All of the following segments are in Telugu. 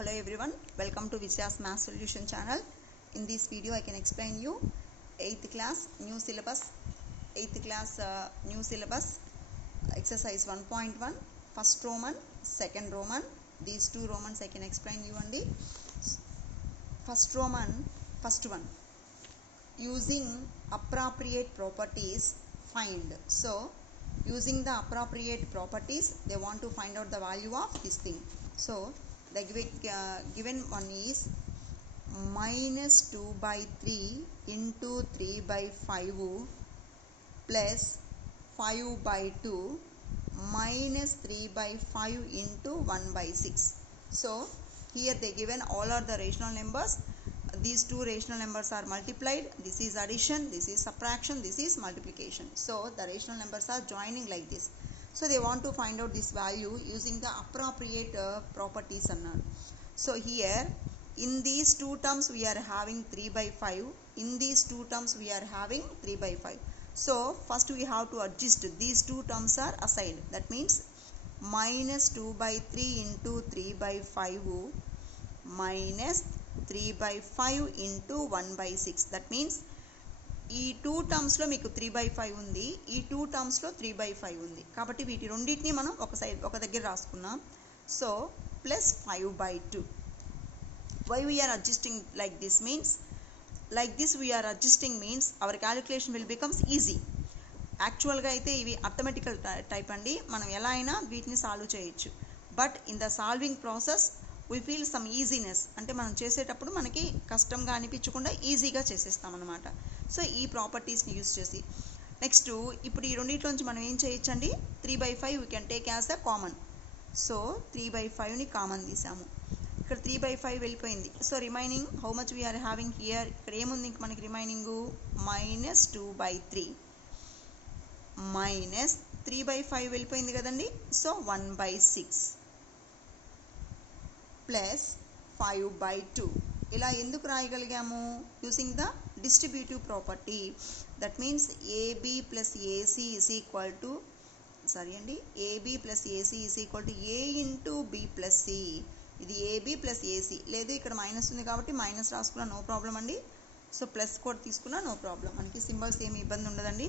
Hello everyone, welcome to Visya's Math Solution channel. In this video I can explain you 8th class new syllabus exercise 1.1 first Roman, second Roman. These two Romans I can explain you only. First Roman, first one, using appropriate properties find. So using the appropriate properties they want to find out the value of this thing. So the given one is minus 2 by 3 into 3 by 5 plus 5 by 2 minus 3 by 5 into 1 by 6. So here they given all are the rational numbers. These two rational numbers are multiplied. This is addition, this is subtraction, this is multiplication. So the rational numbers are joining like this. So they want to find out this value using the appropriate properties. So here in these two terms we are having 3 by 5. In these two terms we are having 3 by 5. So first we have to adjust. These two terms are aside. That means minus 2 by 3 into 3 by 5 minus 3 by 5 into 1 by 6. That means ఈ టూ టర్మ్స్లో మీకు 3 by 5 ఉంది, ఈ టూ టర్మ్స్లో 3 by 5 ఉంది. కాబట్టి వీటి రెండింటిని మనం ఒక దగ్గర రాసుకున్నాం. So plus 5 by 2. Why we are adjusting like this means we are adjusting means our calculation will becomes easy. యాక్చువల్గా అయితే ఇవి అర్థమెటికల్ టైప్ అండి, మనం ఎలా అయినా వీటిని సాల్వ్ చేయొచ్చు. But in the solving process we feel some easiness, అంటే మనం చేసేటప్పుడు మనకి కష్టంగా అనిపించకుండా ఈజీగా చేసేస్తాం అన్నమాట. సో ఈ ప్రాపర్టీస్ని యూజ్ చేసి నెక్స్ట్ ఇప్పుడు ఈ రెండింటిలోంచి మనం ఏం చేయొచ్చండి, 3 by 5 we can take as the common. So 3 by 5ని కామన్ తీసాము. ఇక్కడ 3 by 5 వెళ్ళిపోయింది. So remaining how much we are having here, ఇక్కడ ఏముంది ఇంక మనకి remaining minus 2 by 3 minus 3 by 5 వెళ్ళిపోయింది కదండి. So 1 by 6 plus 5 by 2. ఇలా ఎందుకు రాయగలిగాము, using the distributive property. That means AB plus AC is equal to AB plus AC is equal to A into B plus C. ఇది ఏబి ప్లస్ ఏసీ, లేదు ఇక్కడ మైనస్ ఉంది కాబట్టి మైనస్ రాసుకున్నా నో ప్రాబ్లం అండి. సో ప్లస్ కూడా తీసుకున్నా నో ప్రాబ్లం, మనకి సింబల్స్ ఏమి ఇబ్బంది ఉండదండి.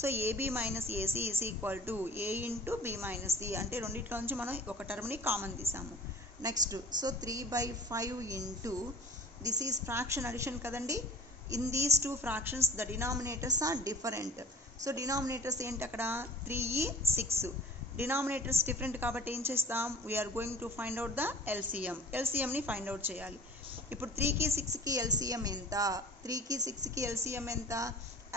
So AB minus AC is equal to A into B minus C, అంటే రెండింటిలోంచి మనం ఒక టర్మ్ని కామన్ తీసాము. Next so 3 by 5 into this is fraction addition కదండి. In these two fractions the denominators are different. So denominators ఏంటి, అక్కడ 3 6. డినామినేటర్స్ డిఫరెంట్ కాబట్టి ఏం చేస్తాం, we are going to find out the ఎల్సిఎంని ఫైండ్ అవుట్ చేయాలి. ఇప్పుడు 3కి 6కి ఎల్సిఎం ఎంత, 3కి 6కి ఎల్సిఎం ఎంత,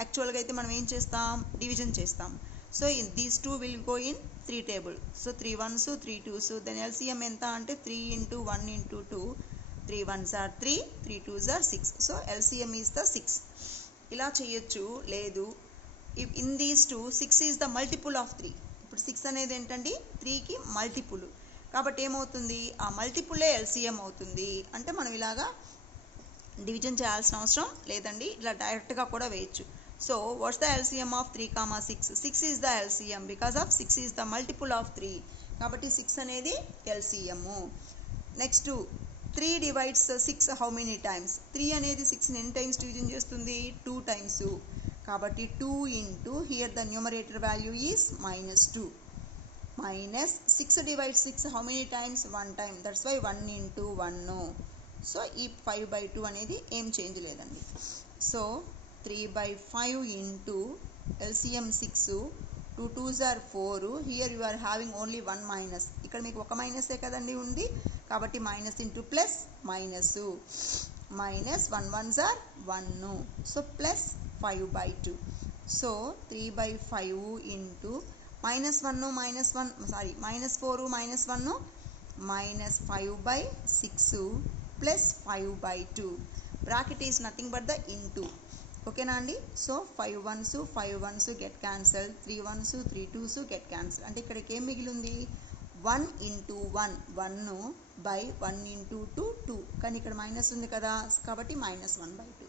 యాక్చువల్గా అయితే మనం ఏం చేస్తాం, డివిజన్ చేస్తాం. So in these two will go in 3 table. So 3 1s 3 2s, then LCM ఎంత అంటే 3 into 1 into 2, 3 1s are 3, 3 2s are 6. So LCM is the 6. ఇలా చేయొచ్చు. లేదు in these two 6 is the multiple of 3. ఇప్పుడు 6 అనేది ఏంటండి 3కి మల్టిపుల్, కాబట్టి ఏమవుతుంది, ఆ మల్టిపులే ఎల్సిఎం అవుతుంది. అంటే మనం ఇలాగా డివిజన్ చేయాల్సిన అవసరం లేదండి, ఇలా డైరెక్ట్గా కూడా వేయచ్చు. So what's the LCM of 3, 6? 6 is the LCM because of 6 is the multiple of 3, కాబట్టి 6 అనేది LCM. Next 3 divides 6 how many times, 3 అనేది 6ని ఎన్ని టైమ్స్ డివిజన్ చేస్తుంది, 2 టైమ్స్. కాబట్టి 2 into here the numerator value is -2 minus 6 divides 6 how many times, 1 time. That's why 1 into 1. So ఈ 5 by 2 అనేది ఏం చేంజ్ లేదండి. So 3 by 5 into LCM 6, 2 2s are 4. Here you are having only 1 minus, ఇక్కడ మీకు ఒక మైనసే కదండి ఉంది, కాబట్టి minus into plus minus 1 1s are 1. So plus 5 by 2. So 3 by 5 into -4 -1 minus 5 by 6 plus 5 by 2. Bracket is nothing but the into. ఓకేనా అండి. So 5 1s get cancel, 3 1s 3 2s get cancel. అంటే ఇక్కడికి ఏం మిగిలింది, 1 into 1 1 by 1 into 2 2, కానీ ఇక్కడ మైనస్ ఉంది కదా కాబట్టి -1 by 2.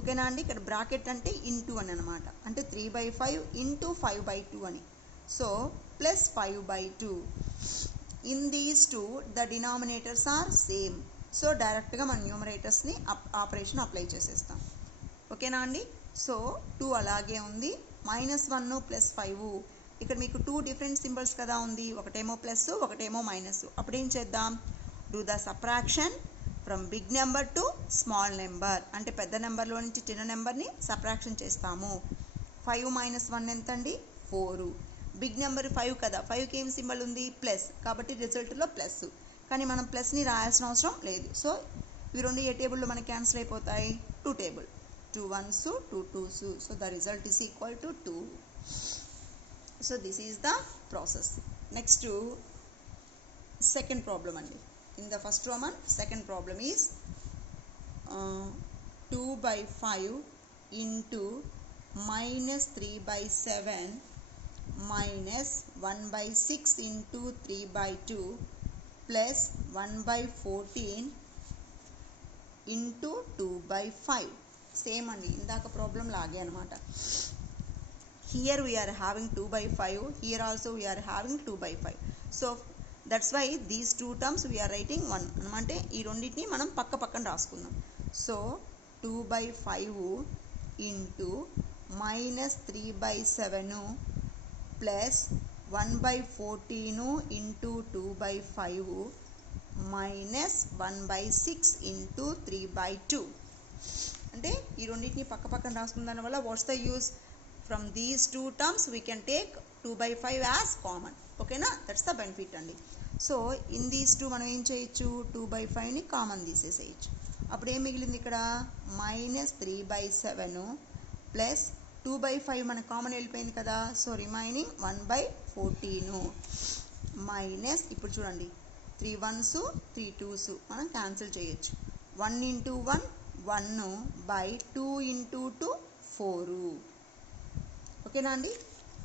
ఓకేనా అండి. ఇక్కడ బ్రాకెట్ అంటే ఇంటూ అని అనమాట, అంటే 3 by 5 ఇంటూ 5 by 2 అని. So plus 5 by 2. In these two the denominators are same. So డైరెక్ట్గా మన న్యూమరేటర్స్ని ఆపరేషన్ అప్లై చేసేస్తాం. ఓకేనా అండి. సో 2 అలాగే ఉంది. -1 ప్లస్ 5 ఇక్కడ మీకు 2 డిఫరెంట్ సింబల్స్ కదా ఉంది, ఒకటేమో ప్లస్ ఒకటేమో మైనస్. అప్పుడు ఏం చేద్దాం, do the subtraction from big number to small number, అంటే పెద్ద నెంబర్లో నుంచి చిన్న నెంబర్ని సబ్ట్రాక్షన్ చేస్తాము. 5 - 1 ఎంత అండి, 4. బిగ్ నెంబర్ 5 కదా, 5కి ఏం సింబల్ ఉంది, ప్లస్, కాబట్టి రిజల్ట్లో ప్లస్. కానీ మనం ప్లస్ని రాయాల్సిన అవసరం లేదు. సో ఇవి రెండు ఏ టేబుల్లో మనకి క్యాన్సిల్ అయిపోతాయి, 2 table. 2 1s 2 2s. So the result is equal to 2. So this is the process. Next to second problem andi. In the first Roman, second problem is 2/5 into -3/7 minus 1/6 into 3/2 plus 1/14 into 2/5. Same అండి, ఇందాక ప్రాబ్లం లాగే అనమాట. Here we are having 2/5, here also we are having 2/5. So that's why these 2 terms we are writing 1 అనమాట. ఈ రెండింటిని మనం పక్క పక్కన రాసుకుందాం. So 2/5 into -3/7 plus 1/14 into 2/5 minus 1/6 into 3/2. అంటే ఈ రెండింటిని పక్క పక్కన రాసుకున్న దానివల్ల what's the use, from these 2 terms we can take 2/5 as common. ఓకేనా, దట్స్ ద బెనిఫిట్ అండి. సో ఇన్ దీస్ 2 మనం ఏం చేయొచ్చు, 2/5ని కామన్ తీసేసేయచ్చు. అప్పుడు ఏం మిగిలింది ఇక్కడ, -3/7 ప్లస్ 2/5 మనకు కామన్ వెళ్ళిపోయింది కదా, సో రిమైనింగ్ 1/14 మైనస్, ఇప్పుడు చూడండి 3 1s 3 2s మనం క్యాన్సిల్ చేయొచ్చు. 1 into 1 1/2 into 2 4. ఓకేనా అండి.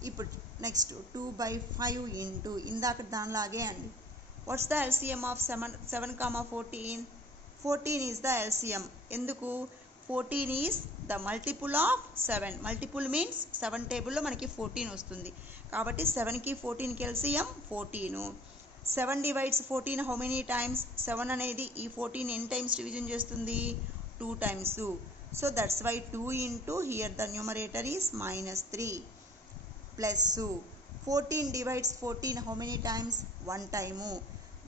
ఇప్పుడు నెక్స్ట్ 2/5 ఇంటూ ఇందాక దానిలాగే అండి. What's the LCM of 7 14? 14 is the LCM. ఎందుకు, 14 is the multiple of 7. Multiple means 7 టేబుల్లో మనకి 14 వస్తుంది. కాబట్టి 7కి 14కి LCM 14. 7 divides 14 how many times? 7 అనేది ఈ 14 ఎన్ని టైమ్స్ డివిజన్ చేస్తుంది, 2 times. So that's why 2 into here the numerator is -3 plus 14 divides 14 how many times? 1 time.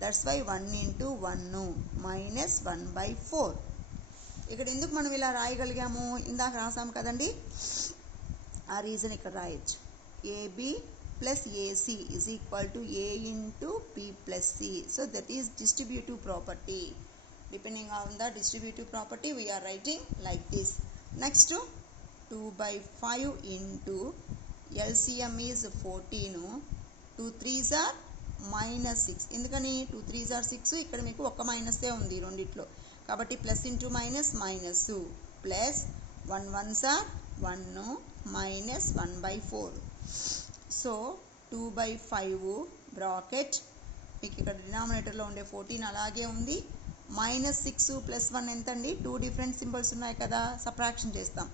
That's why 1 into 1 minus 1/4. ఇక్కడ ఎందుకు మనం ఇలా రాయగలిగాము, ఇందాక రాసాం కదండి, ఆ రీజన్ ఇక్కడ రాయొచ్చు. AB plus AC is equal to A into P plus C. So that is distributive property. Depending on the distributive property we are writing like this. Next 2/5 into LCM is 14. 2 3s are -6. ఎందుకని 2 3s are 6, ఇక్కడ మీకు ఒక మైనసే ఉంది రెండిట్లో, కాబట్టి plus into minus minus, plus 1 1s are 1 minus 1/4. So 2/5 bracket, మీకు ఇక్కడ డినామినేటర్లో ఉండే 14 అలాగే ఉంది. -6 + 1 ఎంత అండి, 2 డిఫరెంట్ సింబల్స్ ఉన్నాయి కదా, సబ్ట్రాక్షన్ చేస్తాం.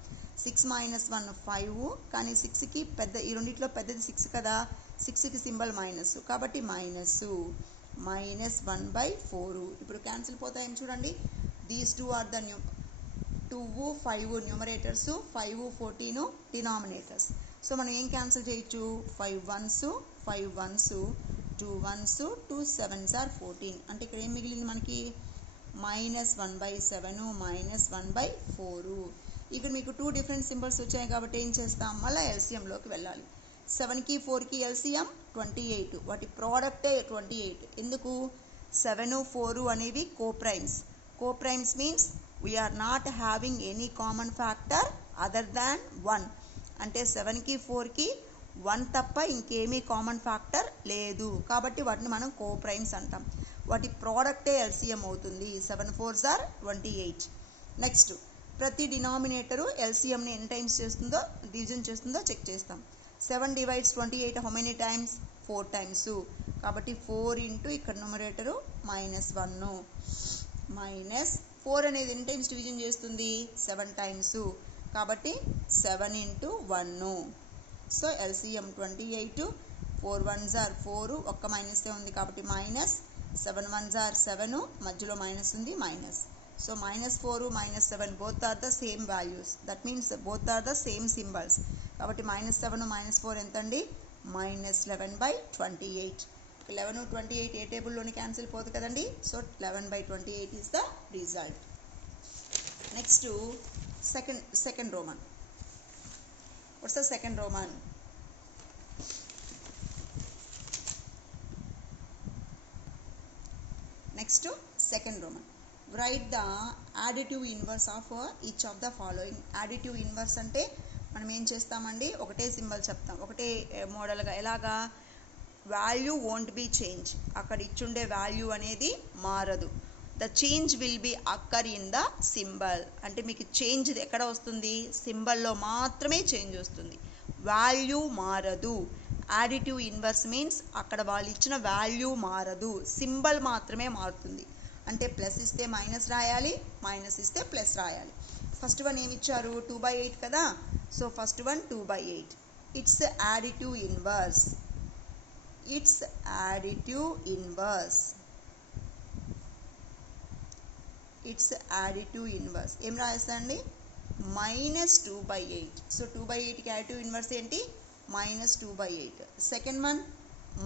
6 - 1 5, కానీ 6కి పెద్ద, ఈ రెండిట్లో పెద్దది 6 కదా, 6కి సింబల్ మైనస్, కాబట్టి -1/4. ఇప్పుడు క్యాన్సిల్ పోతాయేం చూడండి. These 2 are the 2 5 numerators, 5 14 denominators. So మనం ఏం క్యాన్సిల్ చేయొచ్చు, 5 1s 5 1s 2 1s 2 7s are 14. అంటే ఇక్కడ ఏం మిగిలింది మనకి, -1/7 -1/4. ఇక్కడ మీకు 2 డిఫరెంట్ సింబల్స్ వచ్చాయి కాబట్టి ఏం చేస్తాం, మళ్ళీ ఎల్సిఎంలోకి వెళ్ళాలి. 7కి 4కి ఎల్సిఎం 28, వాటి ప్రోడక్టే 28. ఎందుకు, 7 4 అనేవి coprimes. Coprimes means we are not having any common factor other than 1. అంటే 7కి 4కి 1 తప్ప ఇంకేమీ కామన్ ఫ్యాక్టర్ లేదు, కాబట్టి వాటిని మనం కోప్రైమ్స్ అంటాం. వాటి ప్రోడక్టే ఎల్సిఎం అవుతుంది. 7 4s are 28. నెక్స్ట్ ప్రతి డినామినేటరు ఎల్సిఎంని ఎన్ని టైమ్స్ చేస్తుందో, డివిజన్ చేస్తుందో చెక్ చేస్తాం. 7 divides 28 how many times? 4 times. కాబట్టి 4 ఇంటూ ఇక్కడ న్యూమరేటరు -1 మైనస్ 4 అనేది ఎన్ని టైమ్స్ డివిజన్ చేస్తుంది, 7 times. కాబట్టి 7 into 1. So LCM 28, 4 1s are 4, ఒక్క మైనస్ ఉంది కాబట్టి మైనస్, 7 1s are 7, మధ్యలో మైనస్ ఉంది minus. So -4 -7 both are the same values, that means both are the same symbols. కాబట్టి -7 -4 ఎంత అండి? -11/28. 11 28 ఏ టేబుల్లోని క్యాన్సిల్ పోదు కదండి. So 11/28 is the result. Next second Roman. What's the second Roman? Next second Roman. Write the additive inverse of each of the following. Additive inverse అంటే మనం ఏం చేస్తామండి, ఒకటే సింబల్ చెప్తాం, ఒకటే మోడల్గా. ఎలాగా? వాల్యూ వోంట్ బి చేంజ్, అక్కడ ఇచ్చుండే వాల్యూ అనేది మారదు. The change will be అక్కర్ in the symbol, అంటే మీకు చేంజ్ ఎక్కడ వస్తుంది? సింబల్లో మాత్రమే చేంజ్ వస్తుంది, వాల్యూ మారదు. యాడిటివ్ ఇన్వర్స్ మీన్స్ అక్కడ వాళ్ళు ఇచ్చిన వాల్యూ మారదు, సింబల్ మాత్రమే మారుతుంది. అంటే ప్లస్ ఇస్తే మైనస్ రాయాలి, మైనస్ ఇస్తే ప్లస్ రాయాలి. ఫస్ట్ వన్ ఏమి ఇచ్చారు? 2/8 కదా. So first one 2/8. It's additive inverse. It's additive inverse. It's additive inverse ఏం రాస్తానండి? -2/8. సో 2/8కి యాడిటివ్ ఇన్వర్స్ ఏంటి? -2/8. Second one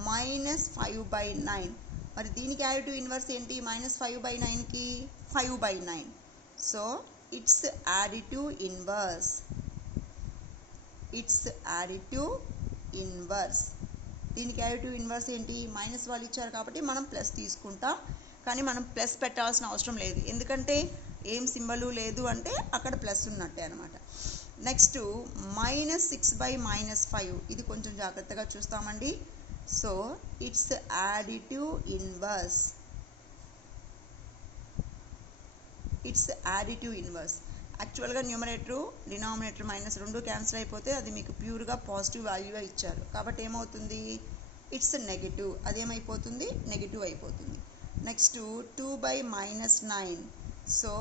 -5/9. మరి దీనికి యాడిటివ్ ఇన్వర్స్ ఏంటి? -5/9కి 5/9. So it's additive inverse. It's additive inverse. దీనికి యాడిటివ్ ఇన్వర్స్ ఏంటి? మైనస్ వాళ్ళు ఇచ్చారు కాబట్టి మనం ప్లస్ తీసుకుంటాం, కానీ మనం ప్లస్ పెట్టాల్సిన అవసరం లేదు, ఎందుకంటే ఏం సింబలు లేదు అంటే అక్కడ ప్లస్ ఉన్నట్టే అనమాట. నెక్స్ట్ -6/-5. ఇది కొంచెం జాగ్రత్తగా చూస్తామండి. So it's additive inverse. It's additive inverse. యాక్చువల్గా న్యూమరేటరు డినామినేటర్ -2 క్యాన్సిల్ అయిపోతే అది మీకు ప్యూర్గా పాజిటివ్ వాల్యూగా ఇచ్చారు, కాబట్టి ఏమవుతుంది? It's negative. అదేమైపోతుంది? నెగిటివ్ అయిపోతుంది. Next 2/-9. So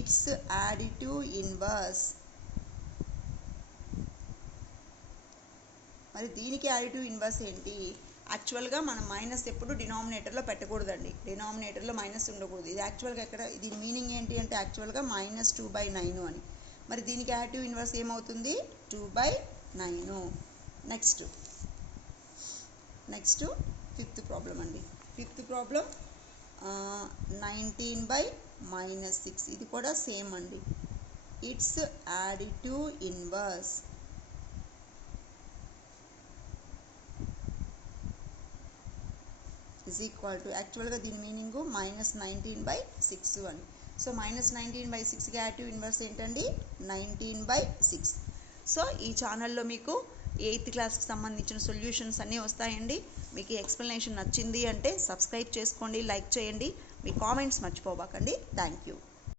it's additive inverse. మరి దీనికి యాడిటివ్ ఇన్వర్స్ ఏంటి? యాక్చువల్గా మనం మైనస్ ఎప్పుడు డినామినేటర్లో పెట్టకూడదండి, డినామినేటర్లో మైనస్ ఉండకూడదు. ఇది యాక్చువల్గా ఎక్కడ, దీని మీనింగ్ ఏంటి అంటే యాక్చువల్గా -2/9 అని. మరి దీనికి యాడిటివ్ ఇన్వర్స్ ఏమవుతుంది? 2/9. నెక్స్ట్ ఫిఫ్త్ ప్రాబ్లం అండి. Fifth problem 19/-6. ఇది కూడా సేమ్ అండి. It's additive inverse. is equal to, యాక్చువల్గా దీని మీనింగు -19/6 అని. సో -19/6కి యాడిటివ్ ఇన్వర్స్ ఏంటండి? 19/6. సో ఈ ఛానల్లో మీకు 8th క్లాస్కి సంబంధించిన సొల్యూషన్స్ అన్నీ వస్తాయండి. మీకు ఈ ఎక్స్ప్లెనేషన్ నచ్చింది అంటే సబ్స్క్రైబ్ చేసుకోండి, లైక్ చేయండి, మీ కామెంట్స్ మర్చిపోబాకండి. Thank you.